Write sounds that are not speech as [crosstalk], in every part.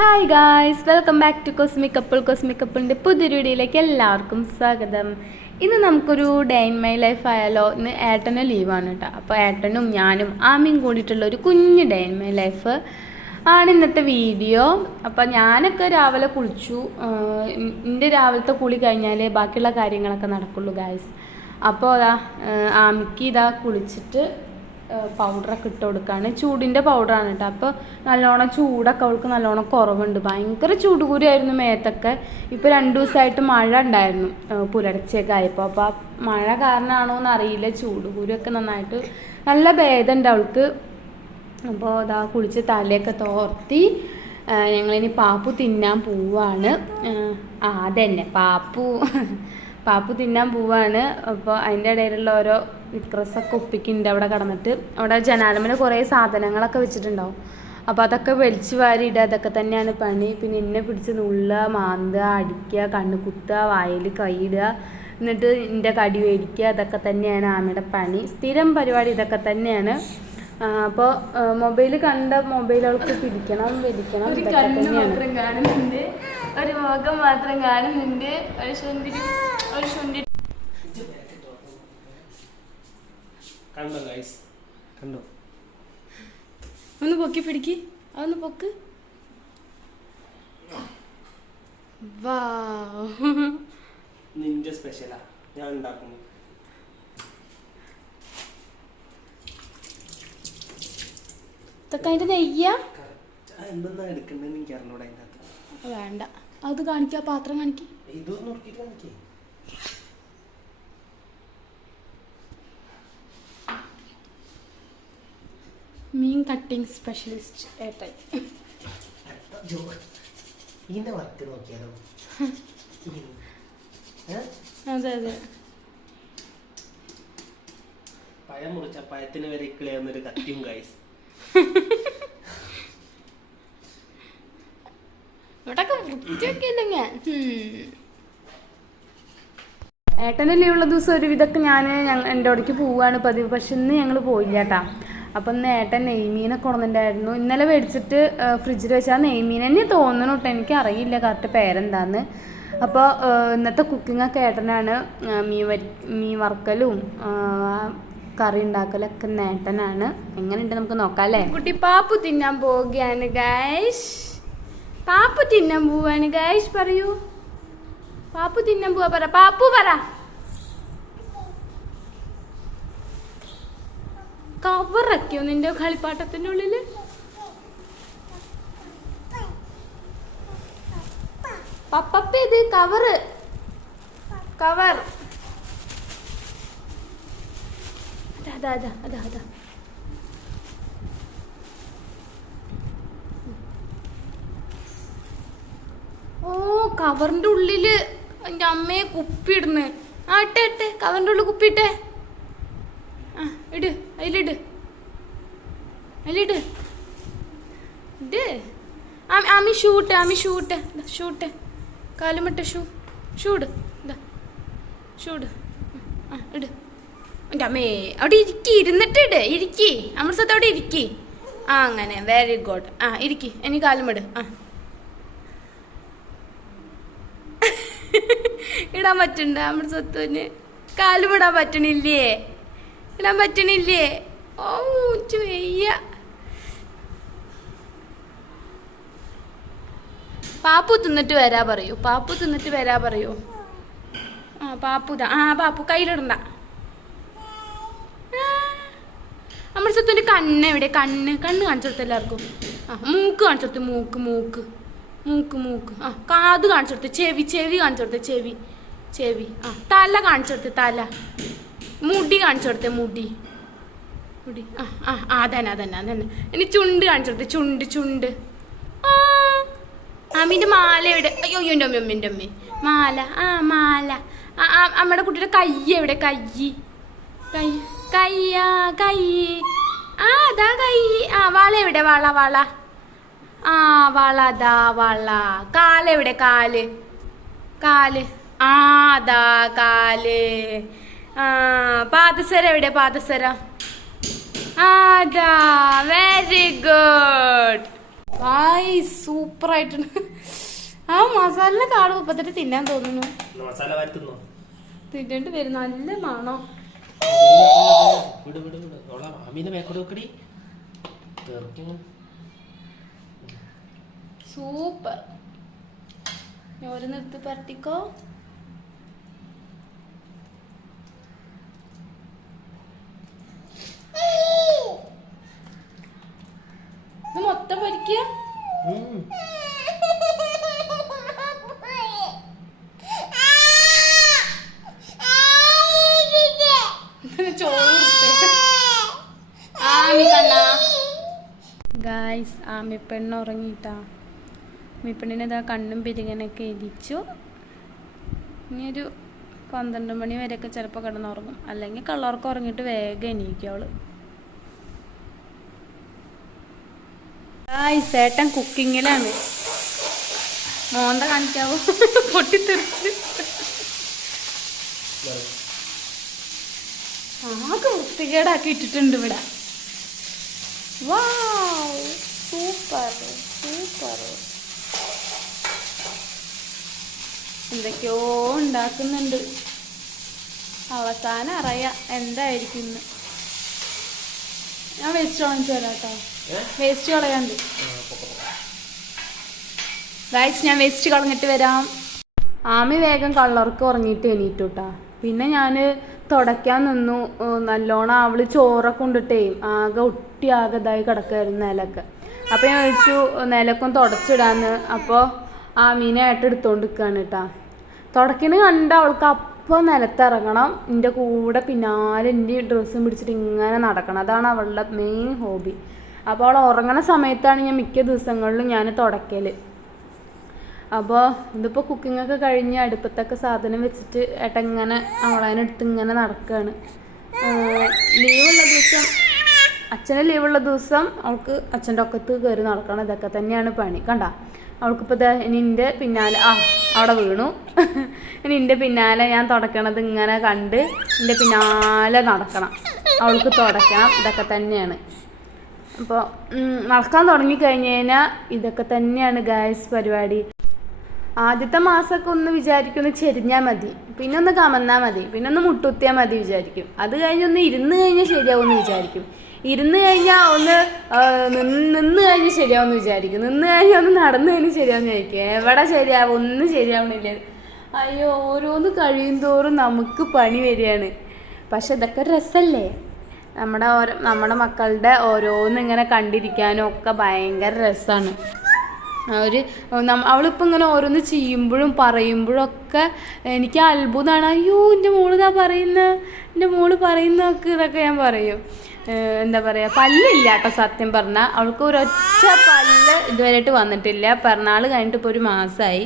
Hi guys welcome back to cosmic couple cosmic കപ്പിളിന്റെ പുതിയൊരു വീഡിയോയിലേക്ക് എല്ലാവർക്കും സ്വാഗതം. ഇന്ന് നമുക്കൊരു ഡേ ഇൻ മൈ ലൈഫ് ആയാലോ ഇന്ന് ഏട്ടന് ലീവാണ് കേട്ടോ അപ്പോൾ ഏട്ടനും ഞാനും ആമയും കൂടിയിട്ടുള്ള ഒരു കുഞ്ഞ് ഡേ ഇൻ മൈ ലൈഫ് ആണ് ഇന്നത്തെ വീഡിയോ. അപ്പോൾ ഞാനൊക്കെ രാവിലെ കുളിച്ചു. എന്റെ രാവിലത്തെ കുളി കഴിഞ്ഞാൽ ബാക്കിയുള്ള കാര്യങ്ങളൊക്കെ നടക്കുള്ളൂ ഗായ്സ് അപ്പോൾ അതാ ആമിക്ക് ഇതാ കുളിച്ചിട്ട് പൗഡറൊക്കെ ഇട്ട് കൊടുക്കുകയാണ് ചൂടിന്റെ പൗഡറാണ് കേട്ടോ അപ്പോൾ നല്ലോണം ചൂടൊക്കെ അവൾക്ക് നല്ലോണം കുറവുണ്ട്. ഭയങ്കര ചൂടുകൂരിയായിരുന്നു മേത്തൊക്കെ. ഇപ്പോൾ രണ്ട് ദിവസമായിട്ട് മഴ ഉണ്ടായിരുന്നു. പുലർച്ചയൊക്കെ ആയപ്പോൾ അപ്പോൾ ആ മഴ കാരണമാണോ എന്ന് അറിയില്ല ചൂടുകൂരിയൊക്കെ നന്നായിട്ട് നല്ല ഭേദമുണ്ട് അവൾക്ക്. അപ്പോൾ അതാ കുളിച്ച് തലയൊക്കെ തോർത്തി ഞങ്ങളിനി പാപ്പു തിന്നാൻ പോവാണ്. ആ അതന്നെ. പാപ്പു പാപ്പു തിന്നാൻ പോവാണ്. അപ്പോൾ അതിന്റെ ഇടയിലുള്ള ഓരോ വിക്രസൊക്കെ ഒപ്പിക്കുന്നുണ്ട് അവിടെ കടന്നിട്ട്. അവിടെ ജനാലമ്മൽ കുറേ സാധനങ്ങളൊക്കെ വെച്ചിട്ടുണ്ടാവും. അപ്പോൾ അതൊക്കെ വലിച്ചു വാരി ഇടുക അതൊക്കെ തന്നെയാണ് പണി. പിന്നെ എന്നെ പിടിച്ച് നുള്ളുക മാന്തുക അടിക്കുക കണ്ണ് കുത്തുക വായിൽ കൈയിടുക എന്നിട്ട് എന്റെ കടി മേടിക്കുക അതൊക്കെ തന്നെയാണ് ആമയുടെ പണി. സ്ഥിരം പരിപാടി ഇതൊക്കെ തന്നെയാണ്. അപ്പോൾ മൊബൈൽ കണ്ട മൊബൈൽ അവൾക്ക് പിടിക്കണം വലിക്കണം ഇതൊക്കെ തന്നെയാണ്. ഒരു മുഖം മാത്രം കാണുന്നുണ്ട്. ഒരു ശുണ്ടി ഒരു ശുണ്ടി കണ്ടോ ഗൈസ് കണ്ടോ? ഒന്ന് പൊക്കി പിടിക്ക്. അതൊന്ന് പൊക്ക്. നിന്റെ സ്പെഷ്യലാ ഞാൻ ഉണ്ടാക്കുന്നു. ഇതൊക്കെ അതിന്റെ നെയ്യ? എന്തെന്നാ എടുക്കണ്ടെന്ന് എനിക്ക് അറിഞ്ഞൂടാ അതിന്റെ വേണ്ട. അത് കാണിക്ക പാത്രം കാണിക്ക. ഇതൊന്നും നോക്കിയിട്ട് എനിക്ക് മീൻ കട്ടിംഗ് സ്പെഷ്യലിസ്റ്റ് ഏട്ടായി ഇതിന്റെ വർക്ക് നോക്കിയാലോ? അതെ അതെ. പഴം മുറിച്ച പഴത്തിന് വരെ ഇക്കിളിയാവുന്നൊരു കത്തിയും ഗൈസ് ഇവിടൊക്കെ വൃത്തിയൊക്കെ ഞാൻ ഏട്ടന്റെ ലീവുള്ള ദിവസം ഒരു വിധക്ക് ഞാൻ എന്റെ അവിടേക്ക് പോവുകയാണ് പതിവ്. പക്ഷെ ഇന്ന് ഞങ്ങൾ പോയില്ല കേട്ടാ. അപ്പം നേട്ടൻ നെയ്മീനെ കൊണ്ടുവന്നിട്ടുണ്ടായിരുന്നു. ഇന്നലെ മേടിച്ചിട്ട് ഫ്രിഡ്ജിൽ വെച്ചാൽ നെയ്മീൻ തന്നെ തോന്നണു കേട്ടോ എനിക്ക് അറിയില്ല കറക്റ്റ് പേരെന്താന്ന്. അപ്പോൾ ഇന്നത്തെ കുക്കിംഗ് ഒക്കെ ഏട്ടനാണ് മീൻ വരി മീൻ വറുക്കലും കറി ഉണ്ടാക്കലൊക്കെ നേട്ടനാണ്. എങ്ങനെയുണ്ട് നമുക്ക് നോക്കാം അല്ലേ? കുട്ടി പാപ്പു തിന്നാൻ പോവുകയാണ് ഗൈഷ് പാപ്പു തിന്നാൻ പോവാണ് ഗൈഷ് പറയൂ. പാപ്പു തിന്നാൻ പോവാ പറ. പാപ്പു പറ. കവറൊക്കെയോ നിന്റെ കളിപ്പാട്ടത്തിന്റെ ഉള്ളിൽ. പപ്പപ്പ ഇത് കവറ്. കവർ. ഓ കവറിന്റെ ഉള്ളിൽ എന്റെ അമ്മയെ കുപ്പി ആട്ടെ ആട്ടെ കവറിന്റെ ഉള്ളിൽ കുപ്പി ഇട്ടെ ഇട് അതിലിട്. അതിലിട്. ഇത് Ami- shoot Ami shoot shoot കാലുമിട്ട shoe ഷൂട് ഇതാ ഷൂട് ഇട്. എന്റെ അമ്മേ അവിടെ ഇരിക്കി ഇരുന്നിട്ട് ഇട്. ഇരിക്കി. അമൃതത്തെ അവിടെ ഇരിക്കി. ആ അങ്ങനെ. വെരി ഗുഡ് ആ ഇരിക്കി. ഇനി കാലുമിട് ആ. [laughs] ഇടാൻ പറ്റണ്ട നമ്മുടെ സ്വത്തുവിന് കാലും ഇടാൻ പറ്റണില്ലേ? ഇടാൻ പറ്റണില്ലേ? ഓ ഉച്ച വയ്യ. പാപ്പു തിന്നിട്ട് വരാ പറയൂ. പാപ്പു തിന്നിട്ട് വരാ പറയൂ. ആ പാപ്പു ആ പാപ്പു കയ്യിലിടണ്ട. നമ്മുടെ സ്വത്തിന്റെ കണ്ണ് എവിടെ? കണ്ണ് കണ്ണ് കാണിച്ചെടുത്ത് എല്ലാവർക്കും. ആ മൂക്ക് കാണിച്ചെടുത്ത് മൂക്ക് മൂക്ക്. മൂക്ക് മൂക്ക്. ആ കാത് കാണിച്ചെടുത്ത് ചെവി ചെവി കാണിച്ചെടുത്ത് ചെവി ചെവി. ആ തല കാണിച്ചെടുത്ത് തല. മുടി കാണിച്ചു കൊടുത്തേ മുടി. മുടി. ആ ആ അതന്നെ അതന്നെ അതന്നെ. ഇനി ചുണ്ട് കാണിച്ചു കൊടുത്തേ ചുണ്ട് ചുണ്ട്. ആ അമ്മിന്റെ മാല എവിടെ? അയ്യോ എന്റെ അമ്മ അമ്മന്റെ അമ്മ. മാല ആ മാല. അമ്മയുടെ കുട്ടിയുടെ കൈ എവിടെ? കൈ. കൈ. കയ്യാ കൈ. ആ അതാ കൈ. ആ വള എവിടെ? വള വള. ആ വള അതാ വള. കാലെവിടെ? കാൽ. കാൽ. ആ അതാ കാൽ. പാദസര എവിടെ പാദസര? ആദാ അതാ വെരി ഗുഡ് ഹായ് സൂപ്പർ ആയിട്ടുണ്ട്. ആ മസാല കാട് ഉപ്പത്തിട്ട് തന്നെ തിന്നാൻ തോന്നുന്നു. തിന്നിട്ട് വരും നല്ല മണോ. സൂപ്പർ ഞാൻ ഒരു നിർത്തി പരട്ടിക്കോ ഇത് മൊത്തം പൊരിക്കുക ഉം. ചോറ് കൊടുത്തേ. ആമി കണ്ണാ ആമിപ്പെണ്ണ് ഉറങ്ങിയിട്ടാ ആമിപ്പെണ്ണിനെ ഇതാ കണ്ണും പെരുങ്ങനൊക്കെ എഴുതിച്ചു ഇനിയൊരു പന്ത്രണ്ട് മണി വരെയൊക്കെ ചിലപ്പോൾ കിടന്നുറങ്ങും. അല്ലെങ്കിൽ കള്ളവർക്ക് ഉറങ്ങിയിട്ട് വേഗം എണീക്കും അവൾ. ഗായ്സ് ഏട്ടൻ കുക്കിങ്ങിലാണ്. മോന്ത കാണിക്കാവോ? പൊട്ടിത്തെറിച്ച്. ആകെ വൃത്തികേടാക്കി ഇട്ടിട്ടുണ്ട് ഇവിടെ. വാവ് സൂപ്പർ സൂപ്പർ എന്തൊക്കെയോ ഉണ്ടാക്കുന്നുണ്ട്. അവസാനം അറിയാം എന്തായിരിക്കും ഇന്ന് ഞാൻ വേസ്റ്റ് വാങ്ങിച്ചു തരാം കേട്ടോ വേസ്റ്റ് കളയാണ്ട്. ഗായ്സ് ഞാൻ വേസ്റ്റ് കളഞ്ഞിട്ട് വരാം. ആമി വേഗം കള്ളർക്ക് ഉറങ്ങിയിട്ട് എണീറ്റു കേട്ടോ പിന്നെ ഞാൻ തുടയ്ക്കാൻ നിന്നു. നല്ലോണം അവൾ ചോറൊക്കെ കൊണ്ടിട്ടേ ആകെ ഒട്ടി ആകെ ഇതായി കിടക്കായിരുന്നു നിലക്കെ. അപ്പോൾ ഞാൻ ചോദിച്ചു നിലക്കൊന്ന് തുടച്ചിടാന്ന്. അപ്പോൾ ആ ആയിട്ട് എടുത്തോണ്ട് നിൽക്കുകയാണ് കേട്ടാ തുടക്കണ കണ്ട അവൾക്ക് അപ്പം നിലത്തിറങ്ങണം. എന്റെ കൂടെ പിന്നാലെ എന്റെ ഡ്രസ്സും പിടിച്ചിട്ട് ഇങ്ങനെ നടക്കണം. അതാണ് അവളുടെ മെയിൻ ഹോബി അപ്പോൾ അവൾ ഉറങ്ങണ സമയത്താണ് ഞാൻ മിക്ക ദിവസങ്ങളിലും ഞാൻ തുടയ്ക്കൽ അപ്പോൾ ഇതിപ്പോൾ കുക്കിംഗ് ഒക്കെ കഴിഞ്ഞ് അടുപ്പത്തൊക്കെ സാധനം വെച്ചിട്ട് ഏട്ടൻ ഇങ്ങനെ അവളതിനടുത്ത് ഇങ്ങനെ നടക്കുകയാണ് ലീവുള്ള ദിവസം അച്ഛന് ലീവുള്ള ദിവസം അവൾക്ക് അച്ഛന്റെ ഒക്കത്ത് കയറി നടക്കണം. ഇതൊക്കെ തന്നെയാണ് പണി. കണ്ട? അവൾക്കിപ്പോൾ ഇനി എന്റെ പിന്നാലെ ആ അവിടെ വീണു. ഇനി എന്റെ പിന്നാലെ ഞാൻ തുടക്കണത് ഇങ്ങനെ കണ്ട് എന്റെ പിന്നാലെ നടക്കണം. അവൾക്ക് തുടക്കണം ഇതൊക്കെ തന്നെയാണ്. അപ്പോൾ നടക്കാൻ തുടങ്ങി കഴിഞ്ഞ് കഴിഞ്ഞാൽ ഇതൊക്കെ തന്നെയാണ് ഗായസ് പരിപാടി. ആദ്യത്തെ മാസമൊക്കെ ഒന്ന് വിചാരിക്കുന്നു ചെരിഞ്ഞാൽ മതി. പിന്നെ ഒന്ന് കമന്നാൽ മതി. പിന്നെ ഒന്ന് മുട്ടുത്തിയാൽ മതി വിചാരിക്കും. അത് കഴിഞ്ഞൊന്ന് ഇരുന്ന് കഴിഞ്ഞാൽ ശരിയാവുമെന്ന് വിചാരിക്കും. ഇരുന്ന് കഴിഞ്ഞാൽ ഒന്ന് നിന്ന് കഴിഞ്ഞാൽ ശരിയാവുമെന്ന് വിചാരിക്കും. നിന്ന് കഴിഞ്ഞാൽ ഒന്ന് നടന്നു കഴിഞ്ഞാൽ ശരിയാവുമെന്ന് വിചാരിക്കും. എവിടെ ശരിയാവും? ഒന്നും ശരിയാവണില്ല. അയ്യോ ഓരോന്ന് കഴിയും തോറും നമുക്ക് പണി വരികയാണ്. പക്ഷെ ഇതൊക്കെ രസമല്ലേ നമ്മുടെ ഓരോ നമ്മുടെ മക്കളുടെ ഓരോന്ന് ഇങ്ങനെ കണ്ടിരിക്കാനും ഒക്കെ ഭയങ്കര രസമാണ് അവർ അവളിപ്പോൾ ഇങ്ങനെ ഓരോന്ന് ചെയ്യുമ്പോഴും പറയുമ്പോഴും ഒക്കെ എനിക്ക് അത്ഭുതമാണ് അയ്യോ എന്റെ മോൾ ഇതാ പറയുന്ന. എന്റെ മോൾ പറയുന്നതൊക്കെ ഇതൊക്കെ ഞാൻ പറയും. എന്താ പറയുക പല്ലില്ല കേട്ടോ സത്യം പറഞ്ഞാൽ അവൾക്ക് ഒരൊറ്റ പല്ല് ഇതുവരെയായിട്ട് വന്നിട്ടില്ല. പിറന്നാൾ കഴിഞ്ഞിട്ട് ഇപ്പോൾ ഒരു മാസമായി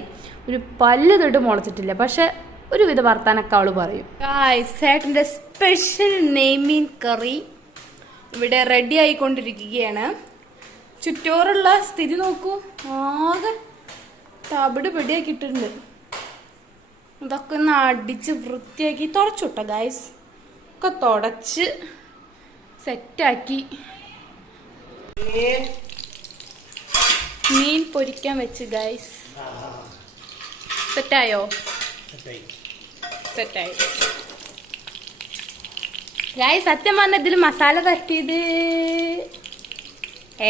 ഒരു പല്ല് തൊട്ട് മുളച്ചിട്ടില്ല. പക്ഷെ ഒരുവിധ വർത്താനൊക്കെ അവൾ പറയും. ചേട്ടന്റെ സ്പെഷ്യൽ നെയ്മീൻ കറി ഇവിടെ റെഡി ആയിക്കൊണ്ടിരിക്കുകയാണ്. ചുറ്റോറുള്ള സ്ഥിതി നോക്കൂ. ആകെ തവിട് പിടിയാക്കി ഇട്ടിട്ടുണ്ട് ഇതൊക്കെ ഒന്ന് അടിച്ച് വൃത്തിയാക്കി തുടച്ചു കേട്ടോ ഗായ്സ് ഒക്കെ തുടച്ച് സെറ്റാക്കി. മീൻ പൊരിക്കാൻ വെച്ച് ഗൈസ് സെറ്റായോ? സെറ്റായി. ഗായ് സത്യം പറഞ്ഞ ഇതിൽ മസാല തട്ടിയത്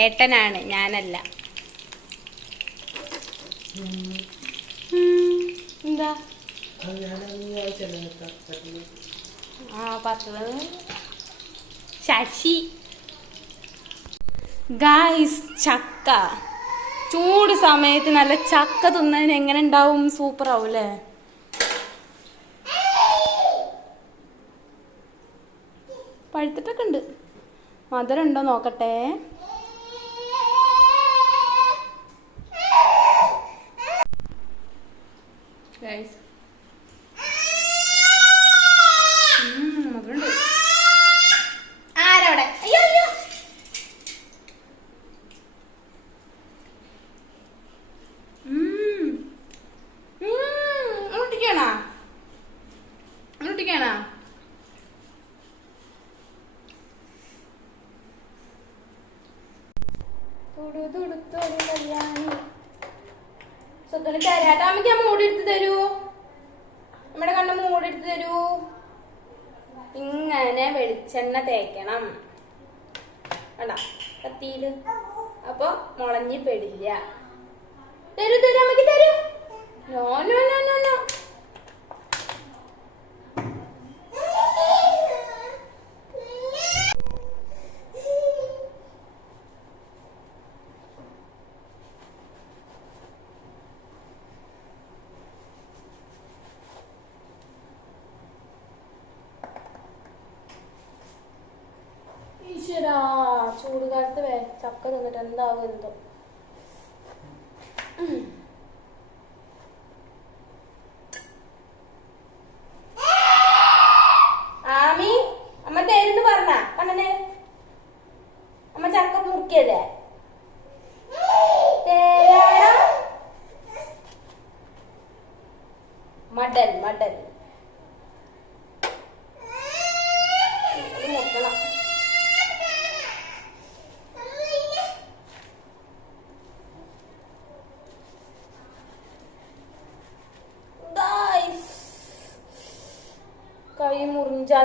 ഏട്ടനാണ് ഞാനല്ല. എന്താ. ആ പറഞ്ഞത് ശശി. ഗായ്സ് ചക്ക. ചൂട് സമയത്ത് നല്ല ചക്ക തിന്നതിന് എങ്ങനെ ഉണ്ടാവും? സൂപ്പർ ആവൂലേ പഴുത്തിട്ടൊക്കെ ഉണ്ട്. മധുരം ഉണ്ടോ നോക്കട്ടെ? കുടുതുടുത്തൊരു കല്യാണി. സ്വത്തിന് തരാട്ടോ അമ്മയ്ക്ക് ആ മൂടെടുത്ത് തരൂ. നമ്മുടെ കണ്ണ മൂടെടുത്ത് തരൂ. ഇങ്ങനെ വെളിച്ചെണ്ണ തേക്കണം. വേണ്ട കത്തിയിൽ. അപ്പൊ മുളഞ്ഞ് പെടില്ല. തരൂ തരൂ അമ്മയ്ക്ക് തരൂ. No no no no no.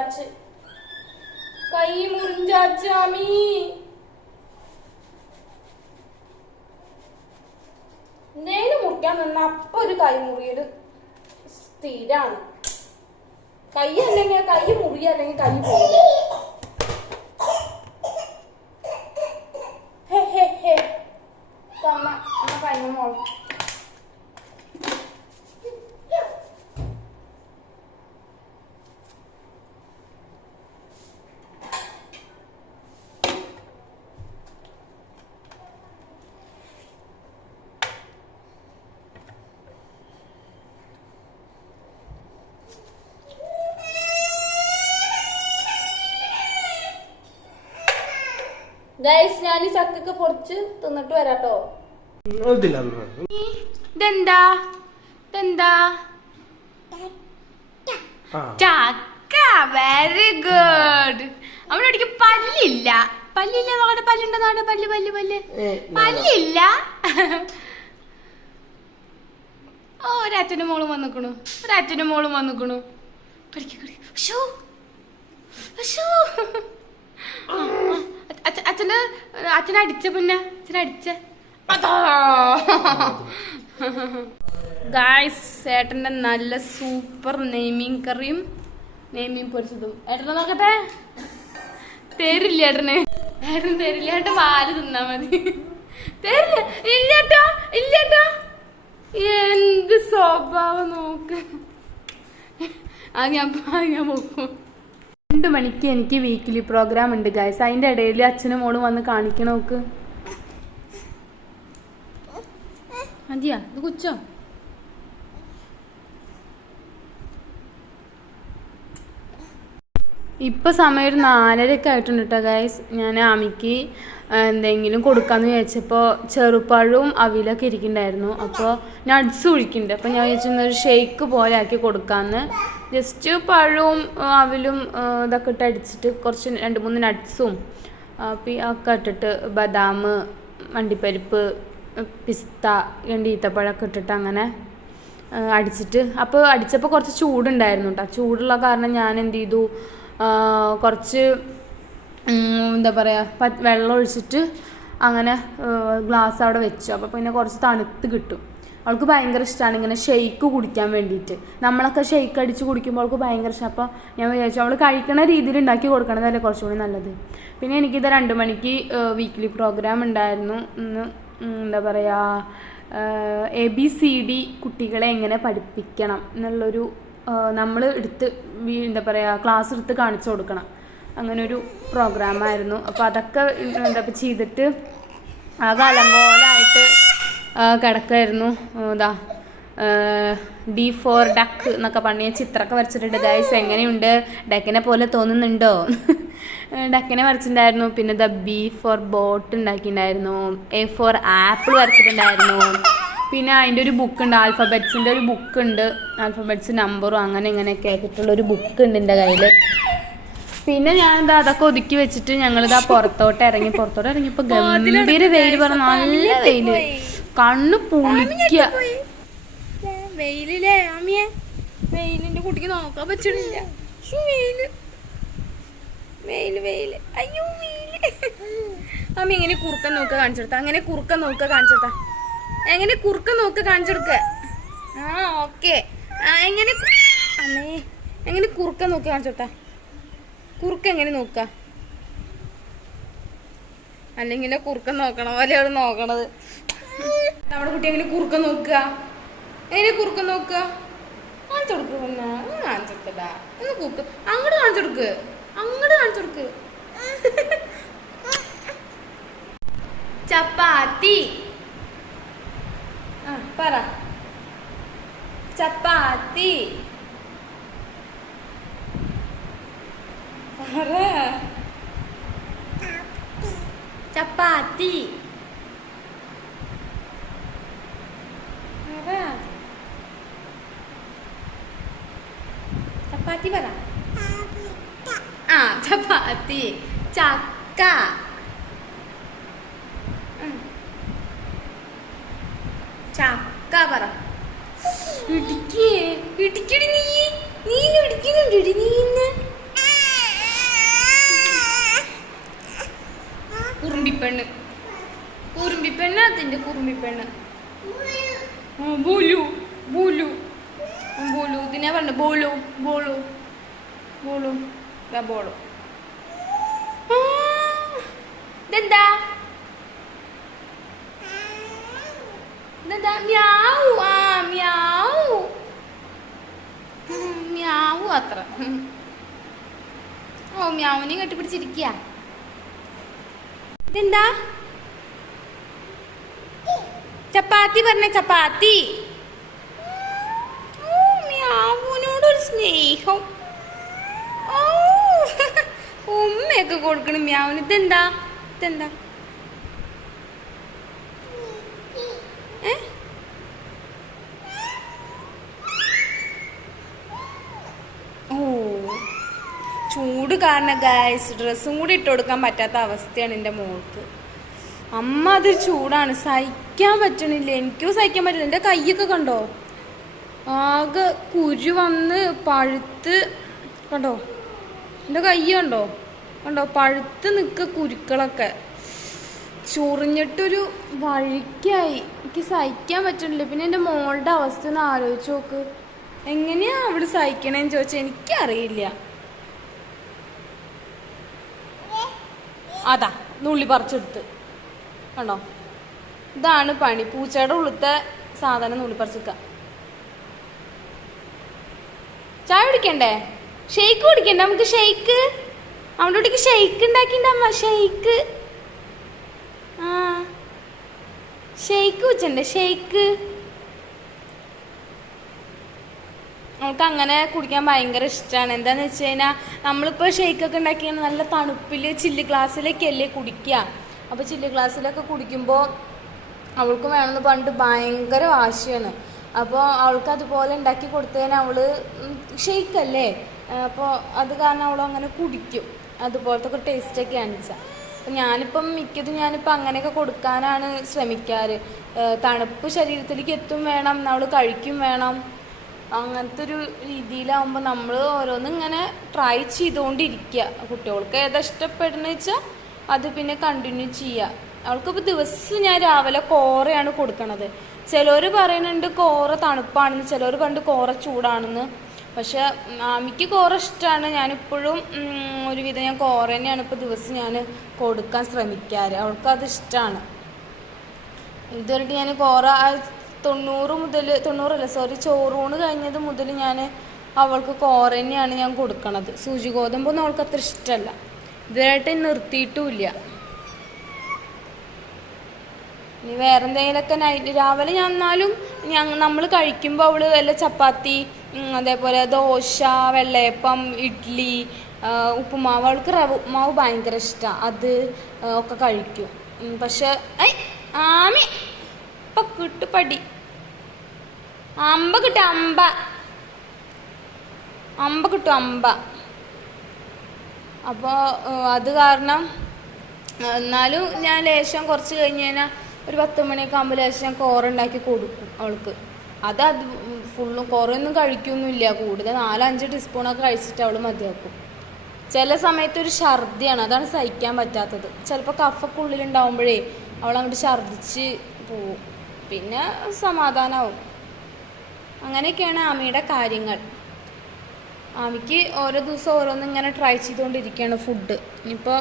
മുറിഞ്ചാച്ച് കൈ മുറിഞ്ചാച്ചാമി നേര് മുറിക്കാൻ നിന്ന അപ്പൊ ഒരു കൈ മുറിയത് സ്ഥിരാണ് കൈ അല്ലെങ്കിൽ കൈ മുറിയ അല്ലെങ്കിൽ കൈ പോകും ഹേ ഹേ ഹേ അമ്മ അമ്മ കഴിഞ്ഞ മോൾ ഗൈസ് ഞാൻ ഈ ചക്കൊക്കെ പൊടിച്ച് തിന്നിട്ട് വരാട്ടോ. ഇതെന്താ? ഇതെന്താ? ചക്ക. വെരി ഗുഡ് അവിടെ ഒരിക്കൽ പല്ലില്ല. പല്ലില്ല നോടെ പല്ലുണ്ടോ? നോടെ പല്ല് പല്ല് പല്ല്. പല്ലില്ല. ഓ ഒരച്ഛനും മോളും വന്നിക്കണു. ഒരച്ഛനും മോളും വന്നിക്കണു. കടിക്ക് കടിക്ക്. ശ്ശോ. ശ്ശോ. അച്ഛന് അച്ഛൻ അടിച്ച പിന്നെ. അച്ഛൻ അടിച്ച. ഗായ്സ് ഏട്ടന്റെ നല്ല സൂപ്പർ നെയ്മീൻ കറിയും നെയ്മീൻ പൊരിച്ചതും. ഏട്ടനെ നോക്കട്ടെ. തരില്ല ഏട്ടന്. ഏട്ടൻ തരില്ല. ഏട്ടൻ പാൽ തിന്നാ മതി. തരില്ല. ഇല്ലേട്ടോ ഇല്ലേട്ടോ എന്ത് സ്വഭാവം നോക്ക്. ആ ഞാൻ ഞാൻ നോക്കും. രണ്ട് മണിക്ക് എനിക്ക് വീക്കിലി പ്രോഗ്രാം ഉണ്ട് ഗൈസ് അതിന്റെ ഇടയിൽ അച്ഛനും മോളും വന്ന് കാണിക്കണ നോക്ക് മതിയാ ഇത് കുച്ചോ? ഇപ്പം സമയം ഒരു നാലരയൊക്കെ ആയിട്ടുണ്ട് കേട്ടോ ഗൈസ് ഞാൻ ആമിക്ക് എന്തെങ്കിലും കൊടുക്കാമെന്ന് വിചാരിച്ചപ്പോൾ ചെറുപ്പഴവും അവിലൊക്കെ ഇരിക്കുന്നുണ്ടായിരുന്നു. അപ്പോൾ നട്ട്സ് ഒഴിക്കുന്നുണ്ട്. അപ്പോൾ ഞാൻ വിചാരിച്ചു ഒരു ഷെയ്ക്ക് പോലെ ആക്കി കൊടുക്കാമെന്ന് ജസ്റ്റ് പഴവും അവിലും ഇതൊക്കെ ഇട്ട് അടിച്ചിട്ട് കുറച്ച് രണ്ട് മൂന്ന് നട്ട്സും ഒക്കെ ഇട്ടിട്ട് ബദാം അണ്ടിപ്പരിപ്പ് പിസ്ത രണ്ട് ഈത്തപ്പഴമൊക്കെ ഇട്ടിട്ട് അങ്ങനെ അടിച്ചിട്ട് അപ്പോൾ അടിച്ചപ്പോൾ കുറച്ച് ചൂടുണ്ടായിരുന്നു കേട്ടോ ചൂടുള്ള കാരണം ഞാൻ എന്ത് ചെയ്തു? കുറച്ച് എന്താ പറയുക വെള്ളം ഒഴിച്ചിട്ട് അങ്ങനെ ഗ്ലാസ് അവിടെ വെച്ചു. അപ്പോൾ പിന്നെ കുറച്ച് തണുത്ത് കിട്ടും. അവൾക്ക് ഭയങ്കര ഇഷ്ടമാണ് ഇങ്ങനെ ഷെയ്ക്ക് കുടിക്കാൻ വേണ്ടിയിട്ട്. നമ്മളൊക്കെ ഷെയ്ക്ക് അടിച്ച് കുടിക്കുമ്പോൾ അവൾക്ക് ഭയങ്കര ഇഷ്ടം. അപ്പോൾ ഞാൻ വിചാരിച്ചു അവൾ കഴിക്കണ രീതിയിൽ ഉണ്ടാക്കി കൊടുക്കണതല്ലേ കുറച്ചും കൂടി നല്ലത്. പിന്നെ എനിക്കിത് രണ്ട് മണിക്ക് വീക്ക്ലി പ്രോഗ്രാം ഉണ്ടായിരുന്നു. ഇന്ന് എന്താ പറയുക എ ബി സി ഡി കുട്ടികളെ എങ്ങനെ പഠിപ്പിക്കണം എന്നുള്ളൊരു നമ്മൾ എടുത്ത് എന്താ പറയുക ക്ലാസ് എടുത്ത് കാണിച്ചു കൊടുക്കണം. അങ്ങനെ ഒരു പ്രോഗ്രാമായിരുന്നു. അപ്പോൾ അതൊക്കെ എന്താ ചെയ്തിട്ട് ആ അലങ്കോലമായിട്ട് കിടക്കായിരുന്നു. ഇതാ ഡി ഫോർ ഡക്ക് എന്നൊക്കെ പറഞ്ഞ് ചിത്രമൊക്കെ വരച്ചിട്ടുണ്ട്. ഗൈസ് എങ്ങനെയുണ്ട്? ഡക്കിനെ പോലെ തോന്നുന്നുണ്ടോ? ഡക്കിനെ വരച്ചിട്ടുണ്ടായിരുന്നു. പിന്നെ ദ ബി ഫോർ ബോട്ട് ഉണ്ടാക്കിയിട്ടുണ്ടായിരുന്നു. എ ഫോർ ആപ്പിൾ വരച്ചിട്ടുണ്ടായിരുന്നു. പിന്നെ അതിന്റെ ഒരു ബുക്ക് ഉണ്ട്. ആൽഫബറ്റ്സിന്റെ ഒരു ബുക്ക് ഉണ്ട്. ആൽഫബെറ്റ്സ് നമ്പറും അങ്ങനെ ഇങ്ങനെയൊക്കെ ആയിട്ടുള്ള ഒരു ബുക്ക് ഉണ്ട് എന്റെ കയ്യിൽ പിന്നെ ഞാൻ എന്താ അതൊക്കെ ഒതുക്കി വെച്ചിട്ട് ഞങ്ങളിതാ പുറത്തോട്ട് ഇറങ്ങി പുറത്തോട്ട് ഇറങ്ങിയപ്പോ ഗംഭീര വെയിൽ പറഞ്ഞ നല്ല വെയിൽ. കണ്ണ് പുളിക്കുക വെയിലില്ലേ അമ്മിയെ വെയിലിന്റെ കുട്ടിക്ക് നോക്കാൻ പറ്റണില്ല. വെയിൽ. വെയിൽ വെയിൽ. അയ്യോ വെയിൽ. അമ്മ എങ്ങനെ കുറുക്കൻ നോക്ക കാണിച്ചെടുത്ത അങ്ങനെ കുറുക്കൻ നോക്ക കാണിച്ചെടുത്ത എങ്ങനെ കുറുക്കൻ നോക്ക കാണിച്ചെടുക്ക ആ ഓക്കെ. എങ്ങനെ അമ്മേ എങ്ങനെ കുറുക്കൻ നോക്കി കാണിച്ചെടുത്ത കുറുക്ക എങ്ങനെ നോക്ക? അല്ലെങ്കിൽ കുറുക്കൻ നോക്കണ പോലെയാണ് നോക്കണത്. നമ്മുടെ കുട്ടി എങ്ങനെ കുറുക്ക നോക്കുക? എങ്ങനെ കുറുക്ക നോക്കുക? കാണിച്ചു കൊടുക്ക് പിന്നെ. കാണിച്ചു കൊടുക്കടാ. ഒന്ന് കുക്ക് അങ്ങോട്ട് കാണിച്ചു കൊടുക്ക്. അങ്ങോട്ട് കാണിച്ചു കൊടുക്ക്. ചപ്പാത്തി. ആ പറ. ചപ്പാത്തി. പറ ചപ്പാത്തി. പറ ചപ്പാത്തി പറ. ആ ചപ്പാത്തി. ചക്ക. ചക്ക പറ. ഇടിക്കേ. ഇടിക്കടി നീ. നീ ഇടിക്കുന്നുണ്ട് ഇടി നീ ഇന്ന്? കുറുമ്പിപ്പെണ്ണ്. കുറുമ്പിപ്പെണ്ണ്? അതിന്റെ കുറുമ്പിപ്പെണ്ണ്. ബോലു. ബോലു. ബോലു. ഇതിനെ പറഞ്ഞു ബോളു. ബോളു. ബോളു. ബോളു. ഇതെന്താ? ആ അത്ര. ഓ മ്യാവിനെയും കെട്ടിപ്പിടിച്ചിരിക്കുക ഇതെന്താ? ചപ്പാത്തി പറഞ്ഞ ചപ്പാത്തി. മ്യാവുവിനോടൊരു സ്നേഹം. ഓ ഉമ്മയൊക്കെ കൊടുക്കണം മ്യാവിന്. ഇതെന്താ? ഇതെന്താ ഏ ഓ ചൂട് കാരണം ഗായ്സ് ഡ്രസ്സും കൂടി ഇട്ട് കൊടുക്കാൻ പറ്റാത്ത അവസ്ഥയാണ് എന്റെ മോൾക്ക്. അമ്മ അത് ചൂടാണ്. സഹിക്കാൻ പറ്റണില്ല. എനിക്കും സഹിക്കാൻ പറ്റില്ല എന്റെ കൈയൊക്കെ കണ്ടോ? ആകെ കുരു വന്ന് പഴുത്ത് കണ്ടോ? എന്റെ കൈ കണ്ടോ? കണ്ടോ? പഴുത്ത് നിൽക്ക കുരുക്കളൊക്കെ. ചൊറിഞ്ഞിട്ടൊരു വഴിക്കായി. എനിക്ക് സഹിക്കാൻ പറ്റണില്ല. പിന്നെ എന്റെ മോളുടെ അവസ്ഥ ഒന്ന് ആലോചിച്ച് നോക്ക്. എങ്ങനെയാണ് അവിടെ സഹിക്കണേന്ന് ചോദിച്ചാൽ എനിക്കറിയില്ല. അതാ നുള്ളി പറിച്ചെടുത്ത്. കണ്ടോ? ഇതാണ് പണി. പൂച്ചയുടെ ഉള്ളത്തെ സാധനം നുള്ളി പറിച്ചെടുക്ക. ചായ കുടിക്കണ്ടേ? ഷെയ്ക്ക് കുടിക്കണ്ടേ? നമുക്ക് ഷെയ്ക്ക് അവന്റെ കുട്ടിക്ക് ഷെയ്ക്ക് ഉണ്ടാക്കിണ്ടമ്മ ഷെയ്ക്ക് ആ. ഷെയ്ക്ക് വെച്ചണ്ടേ ഷെയ്ക്ക് നമുക്ക് അങ്ങനെ കുടിക്കാൻ ഭയങ്കര ഇഷ്ടമാണ് എന്താണെന്ന് വെച്ച് കഴിഞ്ഞാൽ നമ്മളിപ്പോൾ ഷെയ്ക്കൊക്കെ ഉണ്ടാക്കിയാൽ നല്ല തണുപ്പിൽ ചില്ല് ഗ്ലാസ്സിലേക്കല്ലേ കുടിക്കുക അപ്പോൾ ചില്ല് ഗ്ലാസ്സിലൊക്കെ കുടിക്കുമ്പോൾ അവൾക്ക് വേണമെന്ന് പറഞ്ഞിട്ട് ഭയങ്കര വാശിയാണ്. അപ്പോൾ അവൾക്ക് അതുപോലെ ഉണ്ടാക്കി കൊടുത്തതിന് അവൾ ഷെയ്ക്കല്ലേ അപ്പോൾ അത് കാരണം അവൾ അങ്ങനെ കുടിക്കും. അതുപോലത്തെ ഒക്കെ ടേസ്റ്റൊക്കെ കാണിച്ചാൽ അപ്പം ഞാനിപ്പം മിക്കതും ഞാനിപ്പോൾ അങ്ങനെയൊക്കെ കൊടുക്കാനാണ് ശ്രമിക്കാറ്. തണുപ്പ് ശരീരത്തിലേക്ക് എത്തും വേണം അവൾ കഴിക്കും വേണം. അങ്ങനത്തെ ഒരു രീതിയിലാവുമ്പോൾ നമ്മൾ ഓരോന്ന് ഇങ്ങനെ ട്രൈ ചെയ്തുകൊണ്ടിരിക്കുക കുട്ടികൾക്ക് ഏതാ ഇഷ്ടപ്പെടുന്നത് വെച്ചാൽ അത് പിന്നെ കണ്ടിന്യൂ ചെയ്യുക അവൾക്കിപ്പോൾ ദിവസം ഞാൻ രാവിലെ കോറയാണ് കൊടുക്കണത്. ചിലർ പറയുന്നുണ്ട് കോറ തണുപ്പാണെന്ന് ചിലർ പറഞ്ഞിട്ട് കോറ ചൂടാണെന്ന്. പക്ഷെ മാമിക്ക് കോറ ഇഷ്ടമാണ് ഞാനിപ്പോഴും ഒരുവിധം ഞാൻ കോറ തന്നെയാണ് ഇപ്പോൾ ദിവസം ഞാൻ കൊടുക്കാൻ ശ്രമിക്കാറ്. അവൾക്കത് ഇഷ്ടമാണ് ഇതുവരെയായിട്ട് ഞാൻ കോറ തൊണ്ണൂറ് മുതൽ തൊണ്ണൂറല്ല സോറി ചോറൂണ് കഴിഞ്ഞത് മുതൽ ഞാൻ അവൾക്ക് കോറ തന്നെയാണ് ഞാൻ കൊടുക്കണത്. സൂചി ഗോതമ്പൊന്നും അവൾക്ക് അത്ര ഇഷ്ടമല്ല ഇതുവരെയായിട്ട് നിർത്തിയിട്ടുമില്ല. ഇനി വേറെ എന്തെങ്കിലുമൊക്കെ നൈറ്റ് രാവിലെ ഞാൻ എന്നാലും ഞങ്ങൾ നമ്മൾ കഴിക്കുമ്പോൾ അവൾ വല്ല ചപ്പാത്തി അതേപോലെ ദോശ വെള്ളയപ്പം ഇഡ്ഡലി ഉപ്പുമാവ് അവൾക്ക് റവ ഉപ്പുമാവ് ഭയങ്കര ഇഷ്ടമാണ് അത് ഒക്കെ കഴിക്കും. പക്ഷെ ഐ ആമി ഇപ്പൊ കിട്ടുപടി അമ്പ കിട്ടും അമ്പ. അമ്പ കിട്ടും അമ്പ. അപ്പോൾ അത് കാരണം എന്നാലും ഞാൻ ലേശം കുറച്ച് കഴിഞ്ഞ് കഴിഞ്ഞാൽ ഒരു പത്ത് മണിയൊക്കെ ആകുമ്പോൾ ലേശം ഞാൻ കോറുണ്ടാക്കി കൊടുക്കും അവൾക്ക്. അത് അത് ഫുള്ളും കുറേയൊന്നും കഴിക്കൊന്നുമില്ല. കൂടുതൽ നാലഞ്ച് ടീസ്പൂണൊക്കെ കഴിച്ചിട്ട് അവൾ മതിയാക്കും. ചില സമയത്ത് ഒരു ഛർദിയാണ്. അതാണ് സഹിക്കാൻ പറ്റാത്തത്. ചിലപ്പോൾ കഫൊക്കെ ഉള്ളിലുണ്ടാവുമ്പോഴേ അവൾ അങ്ങോട്ട് ഛർദിച്ച് പോവും. പിന്നെ സമാധാനമാവും അങ്ങനെയൊക്കെയാണ് ആമിയുടെ കാര്യങ്ങൾ. ആമിക്ക് ഓരോ ദിവസം ഓരോന്ന് ഇങ്ങനെ ട്രൈ ചെയ്തുകൊണ്ടിരിക്കുകയാണ് ഫുഡ് ഇനിയിപ്പോൾ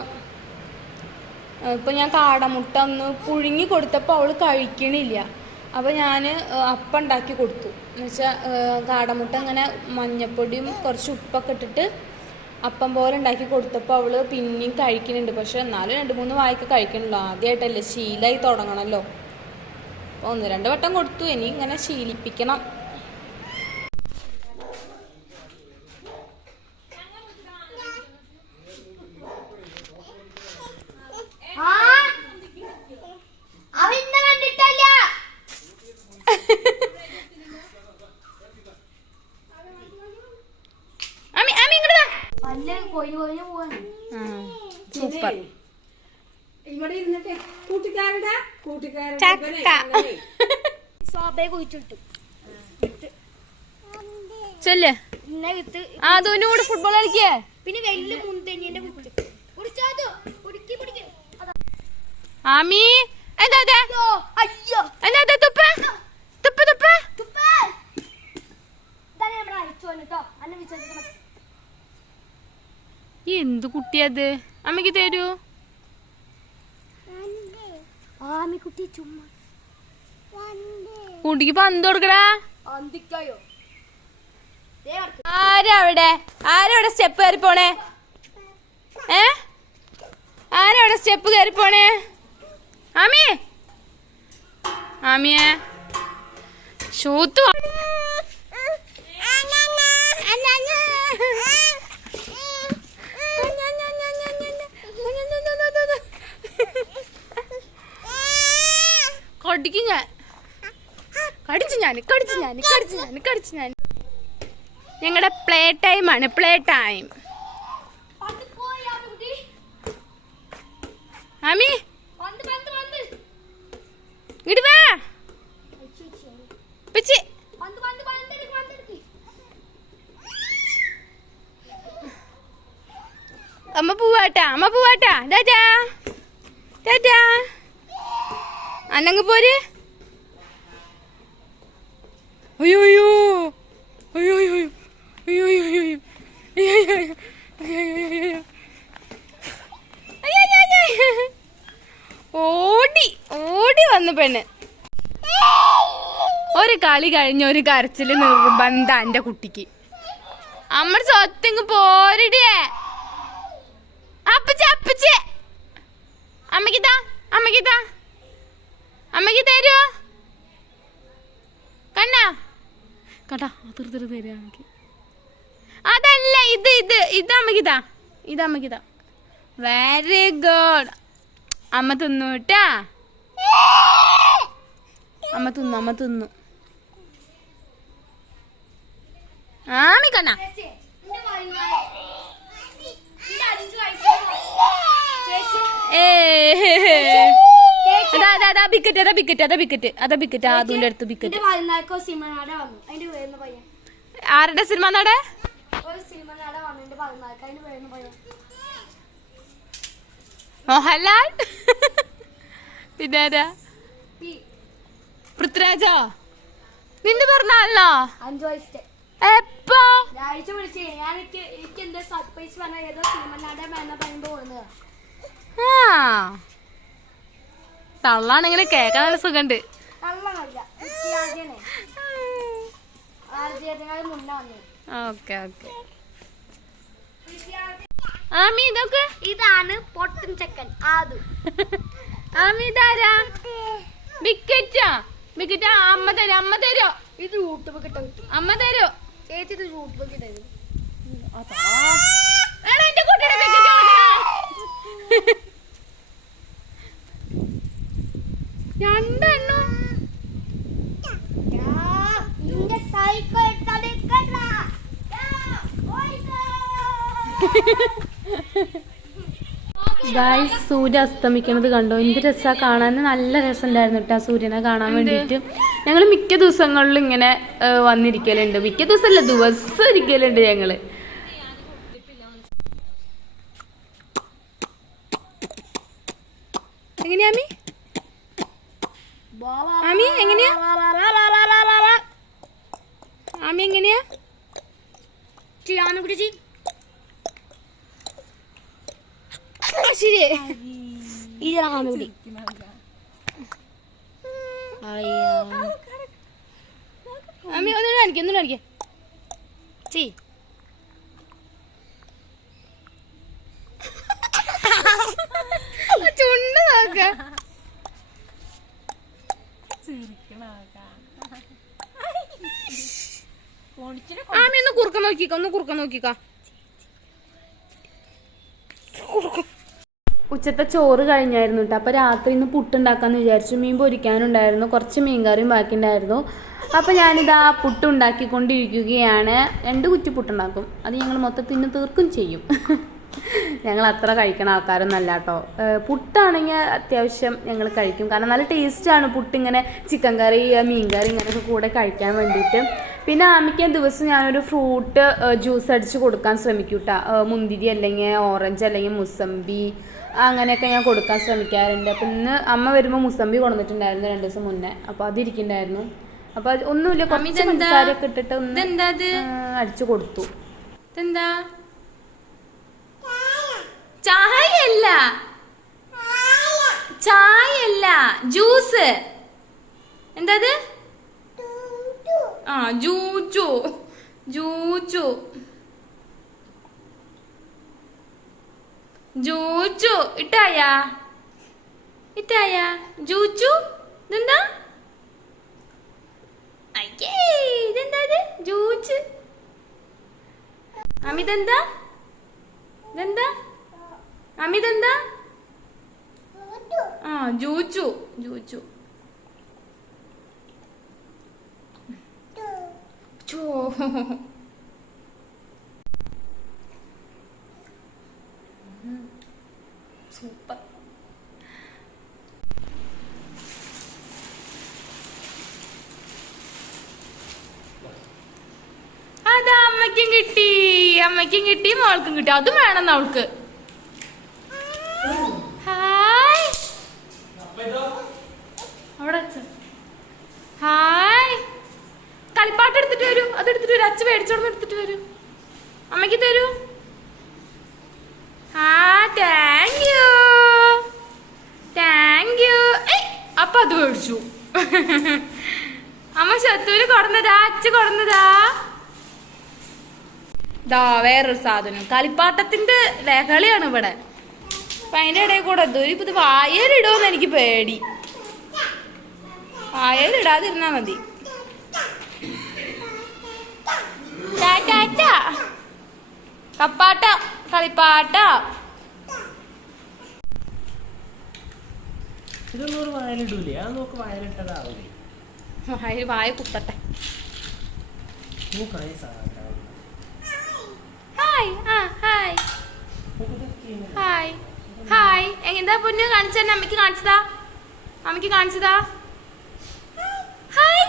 ഇപ്പോൾ ഞാൻ കാടമുട്ട ഒന്ന് പുഴുങ്ങി കൊടുത്തപ്പോൾ അവൾ കഴിക്കണില്ല. അപ്പോൾ ഞാൻ അപ്പം ഉണ്ടാക്കി കൊടുത്തു. എന്ന് വെച്ചാൽ കാടമുട്ട ഇങ്ങനെ മഞ്ഞപ്പൊടിയും കുറച്ച് ഉപ്പൊക്കെ ഇട്ടിട്ട് അപ്പം പോലെ ഉണ്ടാക്കി കൊടുത്തപ്പോൾ അവൾ പിന്നെയും കഴിക്കുന്നുണ്ട് പക്ഷെ എന്നാലും രണ്ട് മൂന്ന് വായിക്ക് കഴിക്കണല്ലോ ആദ്യമായിട്ടല്ലേ ശീലമായി തുടങ്ങണമല്ലോ അപ്പോൾ ഒന്ന് രണ്ട് വട്ടം കൊടുത്തു. ഇനി ഇങ്ങനെ ശീലിപ്പിക്കണം. [laughs] സോബയെ ഫുട്ബോൾ കളിക്കേ? പിന്നെ വലിയ മുന്തേനിന്റെ ആമി എന്താ അയ്യോ എന്ത് കുട്ടിയത് അമ്മയ്ക്ക് തരൂ. ആമി കുട്ടി ചുമ്മാ. കുട്ടിക്ക് പന്ത് കൊടുക്കടാ. ആരവിടെ? ആരവിടെ സ്റ്റെപ്പ് കയറി പോണേ? ഏ? ആരവിടെ സ്റ്റെപ്പ് കയറി പോണേ? ആമി ആമിയെ? ഷൂത്ത് കടിക്കും ഞാൻ കടിച്ചു ഞാൻ കടിച്ചു ഞാൻ കടിച്ചു ഞാൻ കടിച്ചു ഞാൻ ഞങ്ങളുടെ പ്ലേ ടൈം ആണ് പ്ലേ ടൈം ആമി. അമ്മ പൂവാട്ടാ അമ്മ പൂവാട്ടാ. ടാറ്റാ ടാറ്റാ അന്നങ്ങ് പോര്. അയ്യോ അയ്യോ അയ്യോ അയ്യോ അയ്യോ അയ്യോ അയ്യോ അയ്യോ ഓടി ഓടി വന്നു പെണ്ണ്. ഒരു കളി കഴിഞ്ഞ ഒരു കരച്ചിൽ നിർബന്ധ എന്റെ കുട്ടിക്ക്. അമ്മ സ്വത്തിങ് പോരിടിയേ. അപ്പച്ചി അപ്പച്ചി. അമ്മക്കിതാ അമ്മക്കിതാ അമ്മയ്ക്ക് തരുമോ കണ്ണാ. കണ്ടാ തീർത്തിട്ട് തരാ അമ്മയ്ക്ക് അതല്ല ഇത് ഇത് ഇത് അമ്മക്കിതാ ഇത് അമ്മക്കിതാ വെരി ഗുഡ് അമ്മ തിന്നു കേട്ടാ? അമ്മ തിന്നു അമ്മ തിന്നു. ആമി കണ്ണാ. അതാ അതാ അതാ ബിക്കറ്റ് അതാ ബിക്കറ്റ് അതാ ബിക്കറ്റ് അതാ ബിക്കറ്റ് ആദൂന്റെ അടുത്ത് ബിക്കറ്റ്. ആരുടെ സിനിമ നട? മോഹൻലാൽ? പിന്നെ ആരാ? പൃഥ്വിരാജോ? നിന്റെ പറഞ്ഞാലോ? എപ്പോ? ഞായറാഴ്ച വിളിച്ചേ. ഞാൻ സർപ്രൈസ് പറഞ്ഞ ഏതോ സിനിമ നടൻ പറയുമ്പോ പോകുന്നത് ആ. തള്ളാണെങ്കിലും കേക്കാൻ നല്ല വന്നു. Okay okay. ആമി ഇതൊക്കെ? ഇതാണ് പൊട്ടൻ ചെക്കൻ ആദു. ആമി ഇതാരാ? ബിക്കറ്റാ? ബിക്കറ്റാ അമ്മ തരോ അമ്മ തരോ. ഇത് യൂട്യൂബ് ബിക്കറ്റ് അമ്മ തരോ. ചേച്ചി ഇത് യൂട്യൂബ് കിട്ടും. എടാ, എന്റെ കുട്ടിയുടെ ബിക്കറ്റ് കൊടുക്കടാ. രണ്ടെണ്ണം. നിന്റെ സൈക്കിൾ ഗായ്സ് സൂര്യ അസ്തമിക്കുന്നത് കണ്ടോ? എന്ത് രസാ കാണാൻ. നല്ല രസമുണ്ടായിരുന്നു കേട്ടോ സൂര്യനെ കാണാൻ വേണ്ടിയിട്ട്. ഞങ്ങൾ മിക്ക ദിവസങ്ങളിലും ഇങ്ങനെ വന്നിരിക്കലുണ്ട്. മിക്ക ദിവസമല്ല ദിവസം ഇരിക്കലുണ്ട് ഞങ്ങൾ എങ്ങനെയാ അമ്മി? ആമി എങ്ങനെയാ? ആമി എങ്ങനെയാ? പിടിച്ച് ശരി ഇതാണ് പിടി ആമി ഒന്നുകൂടെ കാണിക്കാം ഒന്നുകൂടെ കാണിക്കാം. ചെയ് ചുണ്ട് നോക്ക. ആമി കുറുക്ക നോക്കിക്ക ഒന്ന് കുറുക്ക നോക്കിക്കോ. ഉച്ചത്തെ ചോറ് കഴിഞ്ഞായിരുന്നു കേട്ടോ അപ്പോൾ രാത്രി ഇന്ന് പുട്ടുണ്ടാക്കാമെന്ന് വിചാരിച്ചു. മീൻ പൊരിക്കാനുണ്ടായിരുന്നു. കുറച്ച് മീൻ കറിയും ബാക്കിയുണ്ടായിരുന്നു. അപ്പോൾ ഞാനിതാ പുട്ടുണ്ടാക്കിക്കൊണ്ടിരിക്കുകയാണ്. രണ്ട് കുറ്റി പുട്ടുണ്ടാക്കും. അത് ഞങ്ങൾ മൊത്തത്തിൽ ഇന്ന് തീർക്കും ചെയ്യും. ഞങ്ങൾ അത്ര കഴിക്കണ ആൾക്കാരൊന്നല്ല കേട്ടോ പുട്ടാണെങ്കിൽ അത്യാവശ്യം ഞങ്ങൾ കഴിക്കും. കാരണം നല്ല ടേസ്റ്റാണ് പുട്ടിങ്ങനെ ചിക്കൻ കറി മീൻ കറി ഇങ്ങനെയൊക്കെ കൂടെ കഴിക്കാൻ വേണ്ടിയിട്ട്. പിന്നെ ആമിക്ക് ദിവസം ഞാനൊരു ഫ്രൂട്ട് ജ്യൂസ് അടിച്ച് കൊടുക്കാൻ ശ്രമിക്കും കേട്ടോ മുന്തിരി അല്ലെങ്കിൽ ഓറഞ്ച് അല്ലെങ്കിൽ മുസമ്പി അങ്ങനെയൊക്കെ ഞാൻ കൊടുക്കാൻ ശ്രമിക്കാറുണ്ട്. അപ്പം ഇന്ന് അമ്മ വരുമ്പോൾ മുസമ്പി കൊണ്ടുവന്നിട്ടുണ്ടായിരുന്നു രണ്ട് ദിവസം മുന്നേ. അപ്പോൾ അതിരിക്കുന്നുണ്ടായിരുന്നു. അപ്പോൾ ഒന്നുമില്ല കുറച്ച്? പഞ്ചസാരയൊക്കെ ഇട്ടിട്ട് ഒന്ന് അടിച്ചു കൊടുത്തു. ഇതെന്താ? ചായയല്ല. ചായയല്ല. ജ്യൂസ്. എന്താ ഇത് ആ ജൂച്ചു ജൂച്ചു ജൂച്ചു ഇട്ടായാ? ഇട്ടായാ? ജൂച്ചു ഇതെന്താ? അയ്യേ ജൂജ്. അമിതെന്താ ഇതെന്താ? അമിതെന്താ? ആ ജൂച്ചു ജൂച്ചു ചോ. സൂപ്പർ. അതാ അമ്മയ്ക്കും കിട്ടി അമ്മയ്ക്കും കിട്ടി മോൾക്കും കിട്ടി. അതും വേണം അവൾക്ക് ഹായ് അവിടെ വെച്ചോ. ഹായ് കളിപ്പാട്ട് എടുത്തിട്ട് വരൂ അത് മേടിച്ചോണ്ട് എടുത്തിട്ട് വരൂ. അമ്മയ്ക്ക് തരൂ. ആ താങ്ക് യു താങ്ക് യു അപ്പൊ അത് മേടിച്ചു. അമ്മ ശത്രുവിന് കൊടുന്നതാ അച്ഛ കൊടുന്നതാ. ദാ വേറൊരു സാധനം. കളിപ്പാട്ടത്തിന്റെ ലഹളിയാണ് ഇവിടെ. അപ്പൊ അതിന്റെ ഇടയിൽ കൂടെ ഇപ്പൊ ഇത് വായലിടുമെന്ന് എനിക്ക് പേടി. വായലിടാതിരുന്നാ മതി. ടാ, ടാ, ടാ. കപ്പാട്ട കളിപ്പാട്ട. ഇതൊന്നും ഒരു വയലിടൂലേ? അത് നോക്ക് വയലിട്ടതാവൂലേ? വായ വായ കുത്തട്ടെ. ഹായ് ആ ഹായ്. Hi hi. എന്താ പൊന്നു? കാണിച്ചു തന്നെ അമ്മയ്ക്ക് കാണിച്ചതാ? അമ്മയ്ക്ക് കാണിച്ചതാ? ഹായ്.